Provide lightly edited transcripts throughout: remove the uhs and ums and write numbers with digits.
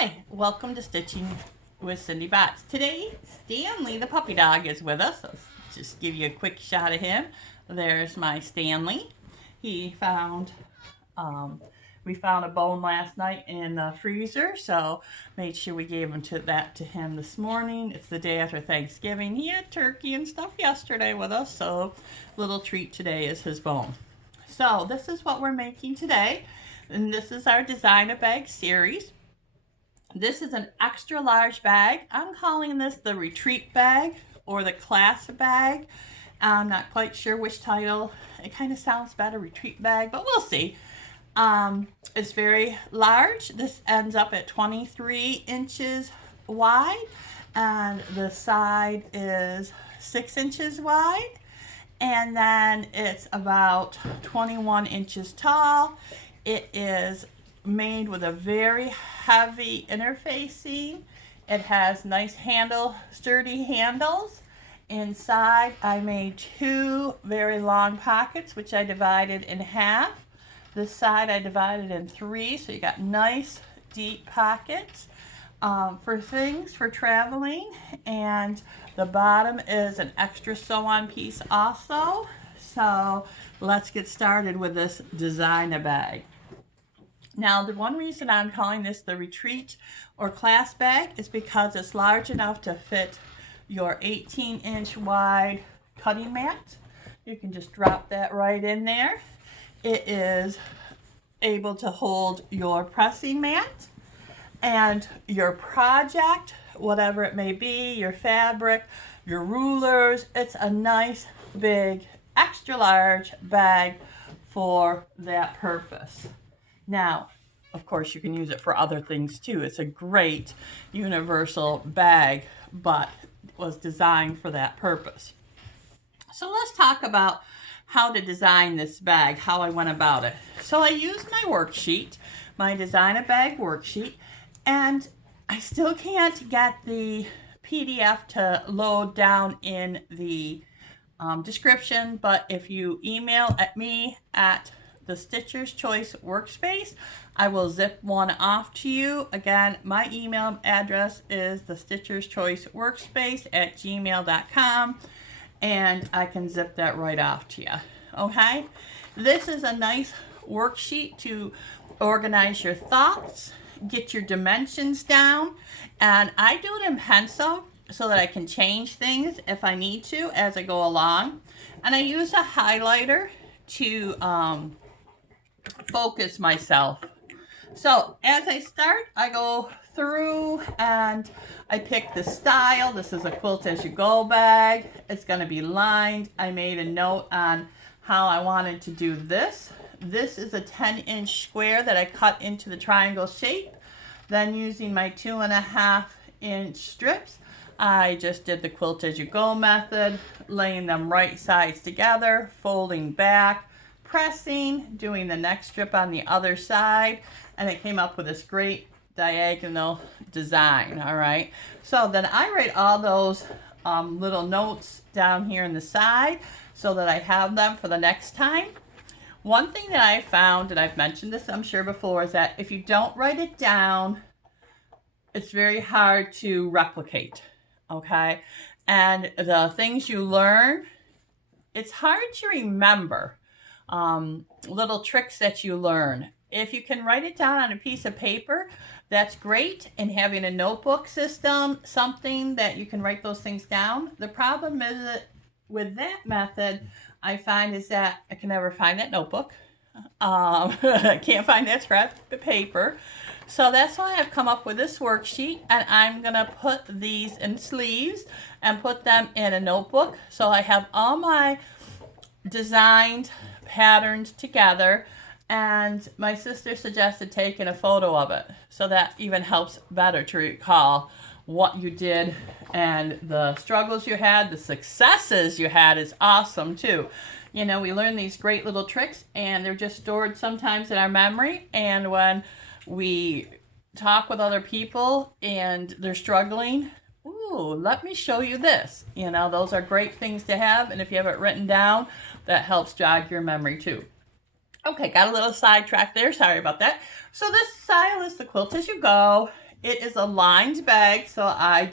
Hi, welcome to Stitching with Cindy Botts. Today, Stanley the puppy dog is with us. Let's just give you a quick shot of him. There's my Stanley. We found a bone last night in the freezer, so made sure we gave that to him this morning. It's the day after Thanksgiving. He had turkey and stuff yesterday with us, so little treat today is his bone. So this is what we're making today, and this is our Design a Bag series. This is an extra large bag. I'm calling this the retreat bag or the class bag. I'm not quite sure which title. It kind of sounds better, retreat bag, but we'll see. It's very large. This ends up at 23 inches wide, and the side is 6 inches wide, and then it's about 21 inches tall. It is made with a very heavy interfacing. It has nice sturdy handles. Inside I made two very long pockets, which I divided in half. This side I divided in three, so you got nice deep pockets for things for traveling. And the bottom is an extra sew-on piece also. So let's get started with this Design-a bag. Now, the one reason I'm calling this the retreat or class bag is because it's large enough to fit your 18-inch wide cutting mat. You can just drop that right in there. It is able to hold your pressing mat and your project, whatever it may be, your fabric, your rulers. It's a nice, big, extra large bag for that purpose. Now, of course, you can use it for other things too. It's a great universal bag, but it was designed for that purpose. So let's talk about how to design this bag, how I went about it. So I used my worksheet, my Design a Bag worksheet, and I still can't get the PDF to load down in the description, but if you email at me at the Stitcher's Choice Workspace, I will zip one off to you. Again, my email address is the Stitcher's Choice Workspace at gmail.com, and I can zip that right off to you. Okay? This is a nice worksheet to organize your thoughts, get your dimensions down, and I do it in pencil so that I can change things if I need to as I go along. And I use a highlighter to focus myself. So as I start, I go through and I pick the style. This is a quilt as you go bag. It's going to be lined. I made a note on how I wanted to do this. This is a 10-inch square that I cut into the triangle shape. Then using my 2.5-inch strips, I just did the quilt as you go method, laying them right sides together, folding back, pressing, doing the next strip on the other side, and it came up with this great diagonal design. All right, so then I write all those little notes down here in the side so that I have them for the next time. One thing that I found, and I've mentioned this I'm sure before, is that if you don't write it down, it's very hard to replicate. Okay, and the things you learn, it's hard to remember. Little tricks that you learn. If you can write it down on a piece of paper, that's great. And having a notebook system, something that you can write those things down. The problem is that with that method, I find is that I can never find that notebook. I can't find that scrap paper. So that's why I've come up with this worksheet, and I'm going to put these in sleeves and put them in a notebook. So I have all my designed patterns together, and my sister suggested taking a photo of it, so that even helps better to recall what you did and the struggles you had. The successes you had is awesome too. You know, we learn these great little tricks and they're just stored sometimes in our memory, and when we talk with other people and they're struggling, ooh, let me show you this. You know, those are great things to have, and if you have it written down, that helps jog your memory too. Okay, got a little sidetrack there. Sorry about that. So this style is the quilt as you go. It is a lined bag, so I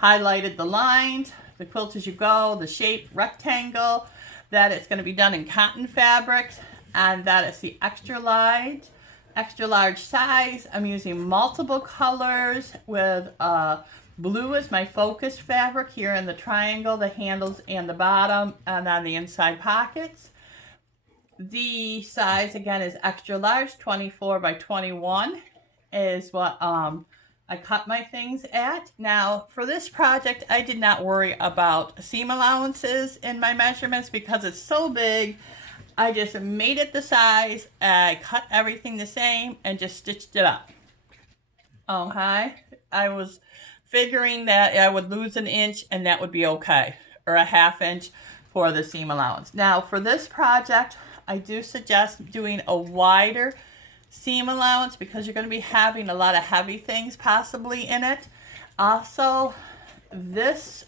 highlighted the lines, the quilt as you go, the shape, rectangle, that it's going to be done in cotton fabrics, and that it's the extra large size. I'm using multiple colors with blue as my focus fabric here in the triangle, the handles and the bottom, and on the inside pockets. The size again is extra large, 24 by 21 is what I cut my things at. Now for this project, I did not worry about seam allowances in my measurements because it's so big. I just made it the size, I cut everything the same and just stitched it up. Okay, I was figuring that I would lose an inch and that would be okay, or a ½ inch for the seam allowance. Now for this project, I do suggest doing a wider seam allowance because you're going to be having a lot of heavy things possibly in it. Also, this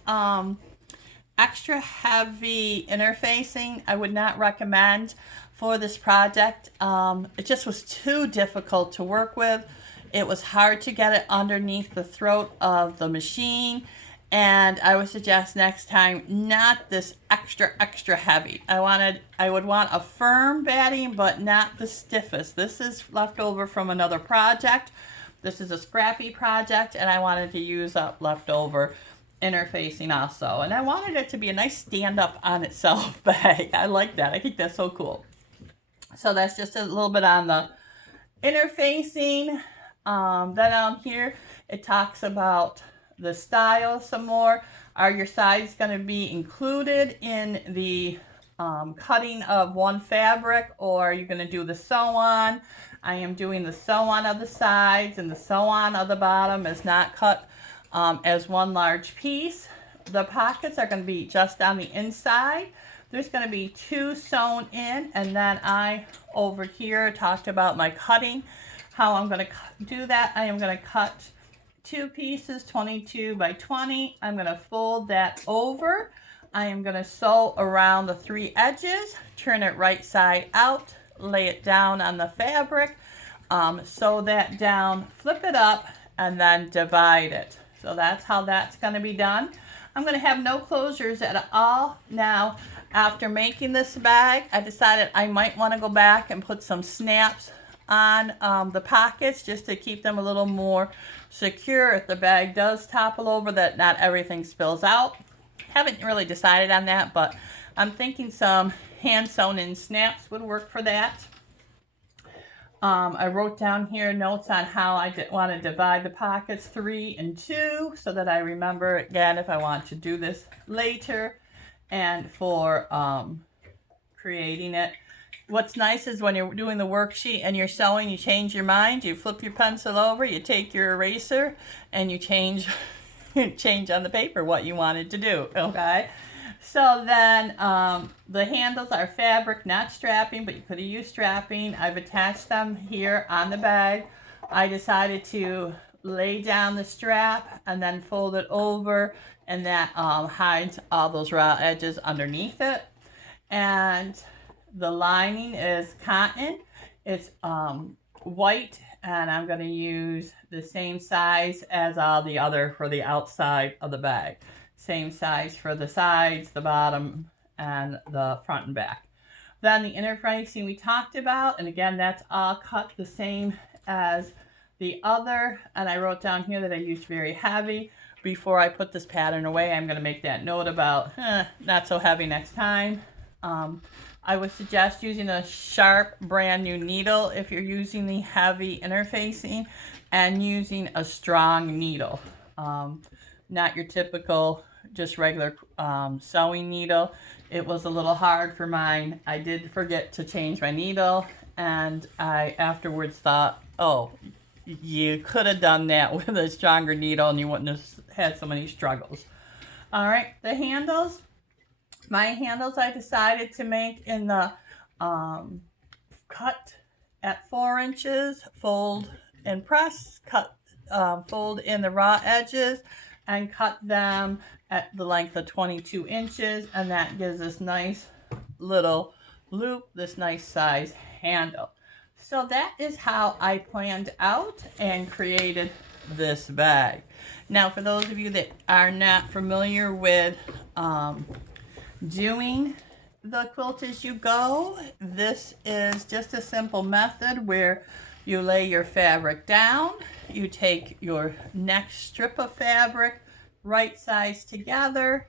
extra heavy interfacing I would not recommend for this project. It just was too difficult to work with. It was hard to get it underneath the throat of the machine, and I would suggest next time not this extra heavy. I would want a firm batting, but not the stiffest. This is left over from another project. This is a scrappy project, and I wanted to use up leftover interfacing also. And I wanted it to be a nice stand-up on itself bag. I like that. I think that's so cool. So that's just a little bit on the interfacing. Then on here, it talks about the style some more. Are your sides going to be included in the cutting of one fabric, or are you going to do the sew-on? I am doing the sew-on of the sides, and the sew-on of the bottom is not cut as one large piece. The pockets are going to be just on the inside. There's going to be 2 sewn in, and then I over here talked about my cutting, how I'm going to do that. I am going to cut 2 pieces, 22 by 20. I'm going to fold that over. I am going to sew around the 3 edges, turn it right side out, lay it down on the fabric, sew that down, flip it up, and then divide it. So that's how that's going to be done. I'm going to have no closures at all. Now, after making this bag, I decided I might want to go back and put some snaps on the pockets just to keep them a little more secure if the bag does topple over, that not everything spills out. Haven't really decided on that, but I'm thinking some hand sewn in snaps would work for that. I wrote down here notes on how I want to divide the pockets 3 and 2 so that I remember again if I want to do this later, and for creating it. What's nice is when you're doing the worksheet and you're sewing, you change your mind, you flip your pencil over, you take your eraser, and you change on the paper what you wanted to do, okay? So then the handles are fabric, not strapping, but you could have used strapping. I've attached them here on the bag. I decided to lay down the strap and then fold it over, and that hides all those raw edges underneath it. And the lining is cotton. It's white, and I'm going to use the same size as all the other for the outside of the bag. Same size for the sides, the bottom, and the front and back. Then the interfacing we talked about, and again, that's all cut the same as the other. And I wrote down here that I used very heavy. Before I put this pattern away, I'm going to make that note about not so heavy next time. I would suggest using a sharp brand new needle if you're using the heavy interfacing, and using a strong needle. Not your typical just regular sewing needle. It was a little hard for mine. I did forget to change my needle, and I afterwards thought, oh, you could have done that with a stronger needle and you wouldn't have had so many struggles. All right, the handles. My handles I decided to make in the cut at 4 inches, fold and press, fold in the raw edges, and cut them at the length of 22 inches, and that gives this nice little loop, this nice size handle. So that is how I planned out and created this bag. Now, for those of you that are not familiar with doing the quilt as you go, this is just a simple method where you lay your fabric down, you take your next strip of fabric, right sides together,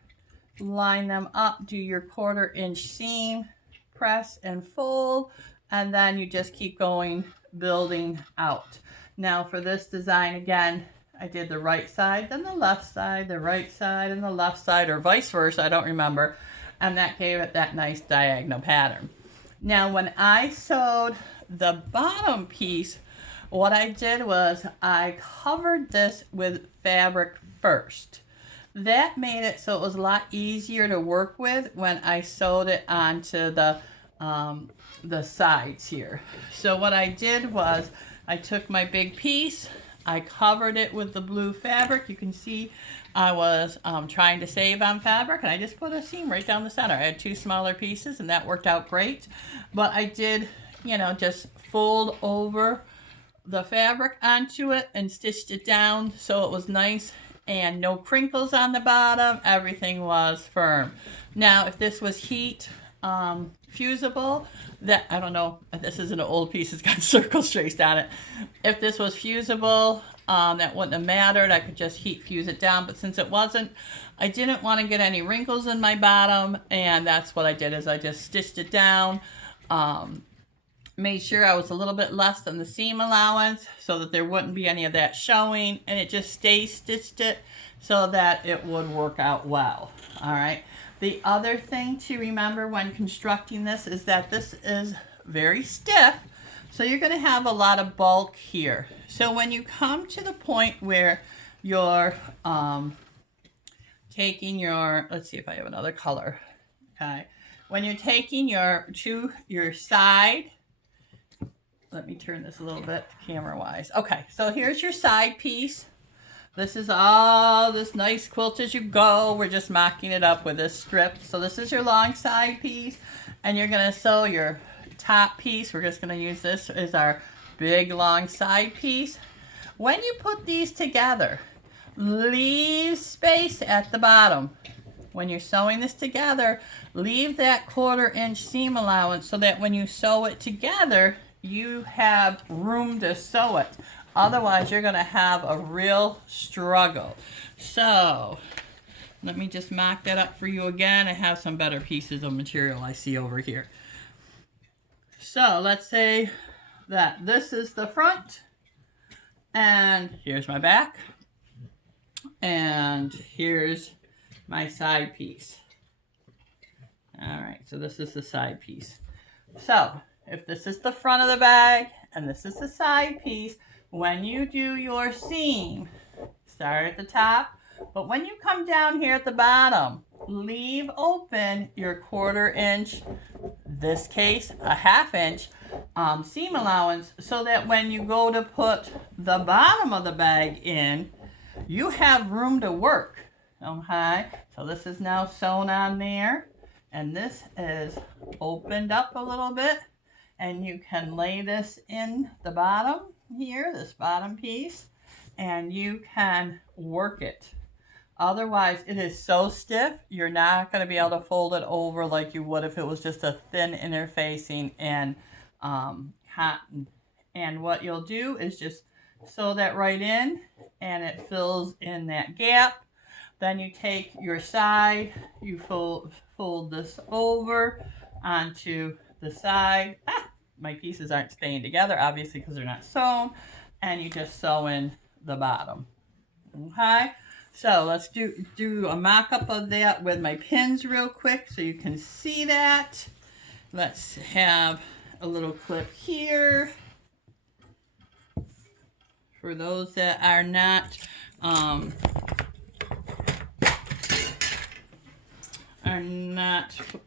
line them up, do your 1/4 inch seam, press and fold, and then you just keep going, building out. Now for this design, again, I did the right side, then the left side, the right side, and the left side, or vice versa, I don't remember. And that gave it that nice diagonal pattern. Now when I sewed the bottom piece, what I did was I covered this with fabric first. That made it so it was a lot easier to work with when I sewed it onto the sides here. So what I did was I took my big piece, I covered it with the blue fabric. You can see I was trying to save on fabric, and I just put a seam right down the center. I had 2 smaller pieces, and that worked out great. But I did, you know, just fold over the fabric onto it and stitched it down so it was nice and no crinkles on the bottom. Everything was firm. Now, if this was heat fusible, that, I don't know, this is an old piece, it's got circles traced on it. If this was fusible, that wouldn't have mattered. I could just heat fuse it down, but since it wasn't, I didn't want to get any wrinkles in my bottom, and that's what I did, is I just stitched it down, made sure I was a little bit less than the seam allowance so that there wouldn't be any of that showing, and it just stitched it so that it would work out well. All right. The other thing to remember when constructing this is that this is very stiff, so you're going to have a lot of bulk here. So when you come to the point where you're taking your, let's see if I have another color. Okay. When you're taking your side, let me turn this a little bit camera-wise. Okay, so here's your side piece. This is all this nice quilt as you go. We're just mocking it up with this strip. So this is your long side piece, and you're going to sew your top piece. We're just going to use this as our big long side piece. When you put these together, leave space at the bottom. When you're sewing this together, leave that 1/4 inch seam allowance so that when you sew it together, you have room to sew it. Otherwise, you're going to have a real struggle. So, let me just mock that up for you again. I have some better pieces of material I see over here. So, let's say that this is the front, and here's my back, and here's my side piece. All right, so this is the side piece. So, if this is the front of the bag, and this is the side piece, when you do your seam, start at the top, but when you come down here at the bottom, leave open your 1/4 inch, this case a 1/2 inch seam allowance, so that when you go to put the bottom of the bag in, you have room to work. Okay, so this is now sewn on there, and this is opened up a little bit, and you can lay this in the bottom here, this bottom piece, and you can work it. Otherwise, it is so stiff, you're not going to be able to fold it over like you would if it was just a thin interfacing and cotton. And what you'll do is just sew that right in, and it fills in that gap. Then you take your side, you fold this over onto the side. My pieces aren't staying together, obviously, because they're not sewn. And you just sew in the bottom. Okay? So let's do a mock-up of that with my pins real quick so you can see that. Let's have a little clip here. For those that are not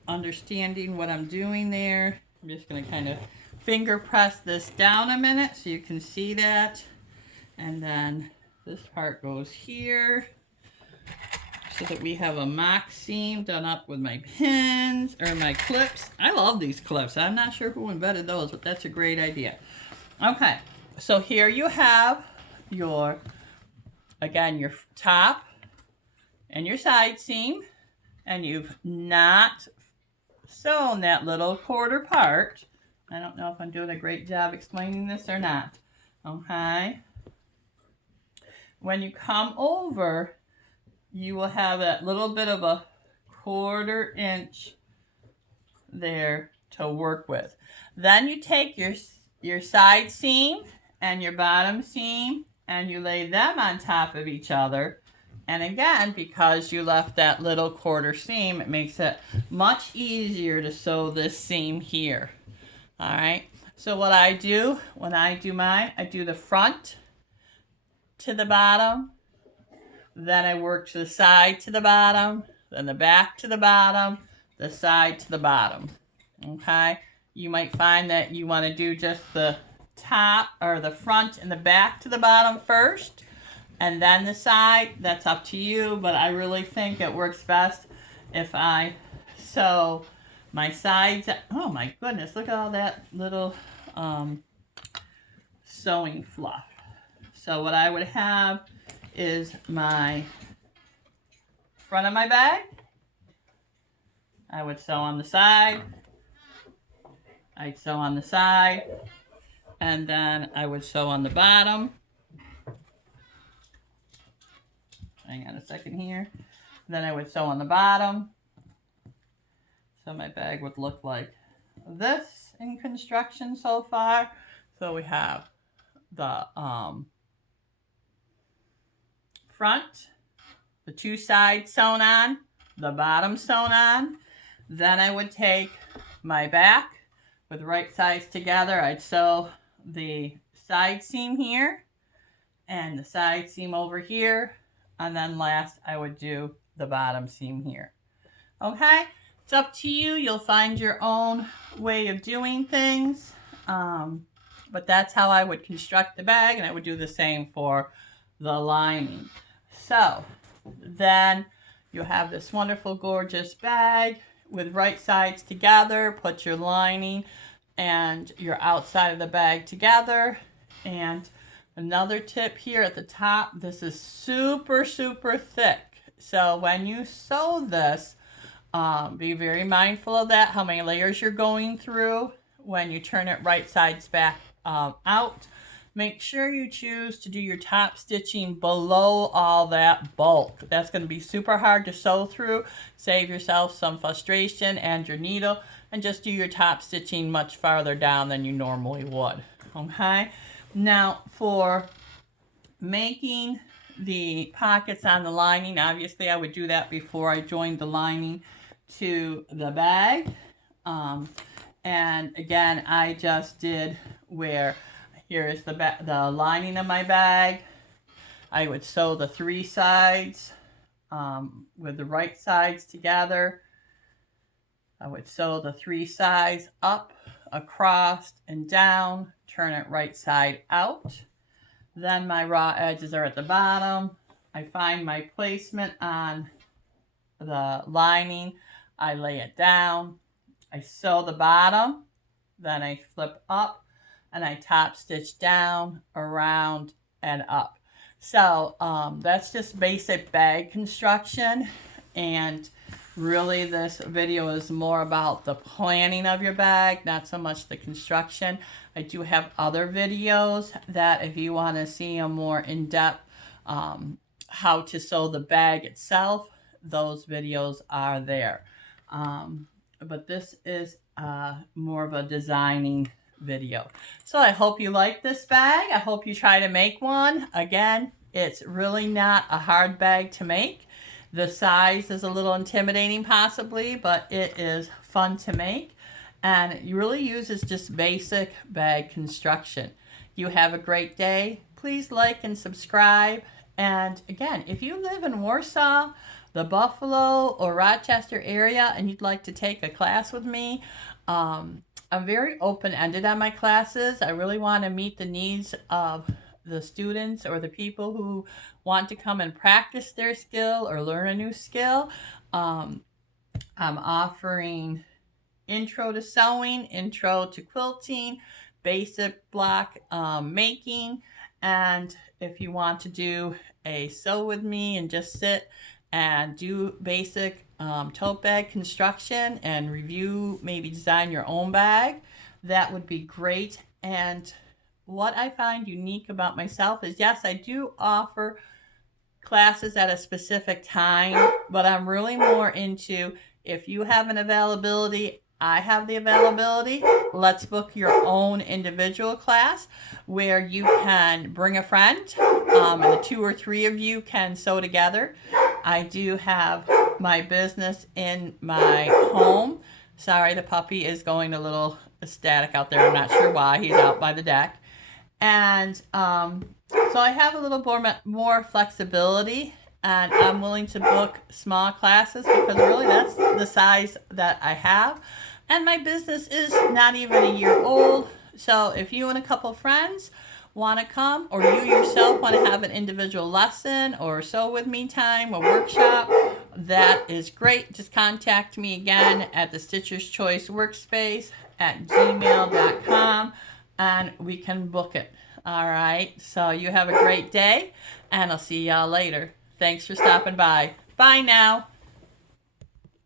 understanding what I'm doing there, I'm just going to kind of finger press this down a minute so you can see that. And then this part goes here so that we have a mock seam done up with my pins or my clips. I love these clips. I'm not sure who invented those, but that's a great idea. Okay, so here you have your, again, your top and your side seam, and you've not sewn that little quarter part. I don't know if I'm doing a great job explaining this or not. Okay. When you come over, you will have that little bit of a 1/4 inch there to work with. Then you take your side seam and your bottom seam and you lay them on top of each other. And again, because you left that little 1/4 seam, it makes it much easier to sew this seam here. All right. So what I do when I do mine, I do the front to the bottom, then I work to the side to the bottom, then the back to the bottom, the side to the bottom. Okay. You might find that you want to do just the top or the front and the back to the bottom first, and then the side. That's up to you, but I really think it works best if I sew my sides. Oh my goodness, look at all that little sewing fluff. So what I would have is my front of my bag. I would sew on the side. I'd sew on the side. And then I would sew on the bottom. Hang on a second here. Then I would sew on the bottom. So my bag would look like this in construction so far. So we have the front, the two sides sewn on, the bottom sewn on. Then I would take my back with right sides together. I'd sew the side seam here and the side seam over here. And then last I would do the bottom seam here. Okay, it's up to you. You'll find your own way of doing things. But that's how I would construct the bag, and I would do the same for the lining. So then you have this wonderful, gorgeous bag with right sides together. Put your lining and your outside of the bag together. And another tip here at the top, this is super, super thick. So when you sew this, be very mindful of that, how many layers you're going through. When you turn it right sides back out, make sure you choose to do your top stitching below all that bulk. That's going to be super hard to sew through. Save yourself some frustration and your needle, and just do your top stitching much farther down than you normally would. Okay, now for making the pockets on the lining, obviously I would do that before I joined the lining to the bag. And again, I just did where here is the lining of my bag. I would sew the three sides with the right sides together. I would sew the three sides up, across, and down. Turn it right side out. Then my raw edges are at the bottom. I find my placement on the lining. I lay it down. I sew the bottom, then I flip up, and I top stitch down, around, and up. So that's just basic bag construction, and really this video is more about the planning of your bag, not so much the construction. I do have other videos that if you want to see a more in-depth how to sew the bag itself, those videos are there. But this is more of a designing video. So I hope you like this bag. I hope you try to make one. Again, it's really not a hard bag to make. The size is a little intimidating possibly, but it is fun to make. And it really uses just basic bag construction. You have a great day. Please like and subscribe. And again, if you live in Warsaw, the Buffalo or Rochester area, and you'd like to take a class with me, I'm very open-ended on my classes. I really want to meet the needs of the students or the people who want to come and practice their skill or learn a new skill. I'm offering intro to sewing, intro to quilting, basic block making. And if you want to do a sew with me and just sit and do basic tote bag construction and review, maybe design your own bag, that would be great. And what I find unique about myself is, yes, I do offer classes at a specific time, but I'm really more into, if you have an availability, I have the availability, let's book your own individual class where you can bring a friend, and the 2 or 3 of you can sew together. I do have my business in my home. Sorry, the puppy is going a little ecstatic out there. I'm not sure why. He's out by the deck. And so I have a little more flexibility, and I'm willing to book small classes because really that's the size that I have. And my business is not even a year old. So if you and a couple friends want to come, or you yourself want to have an individual lesson or sew with me time, a workshop, that is great. Just contact me again at the Stitcher's Choice Workspace at gmail.com and we can book it. All right. So you have a great day, and I'll see y'all later. Thanks for stopping by. Bye now.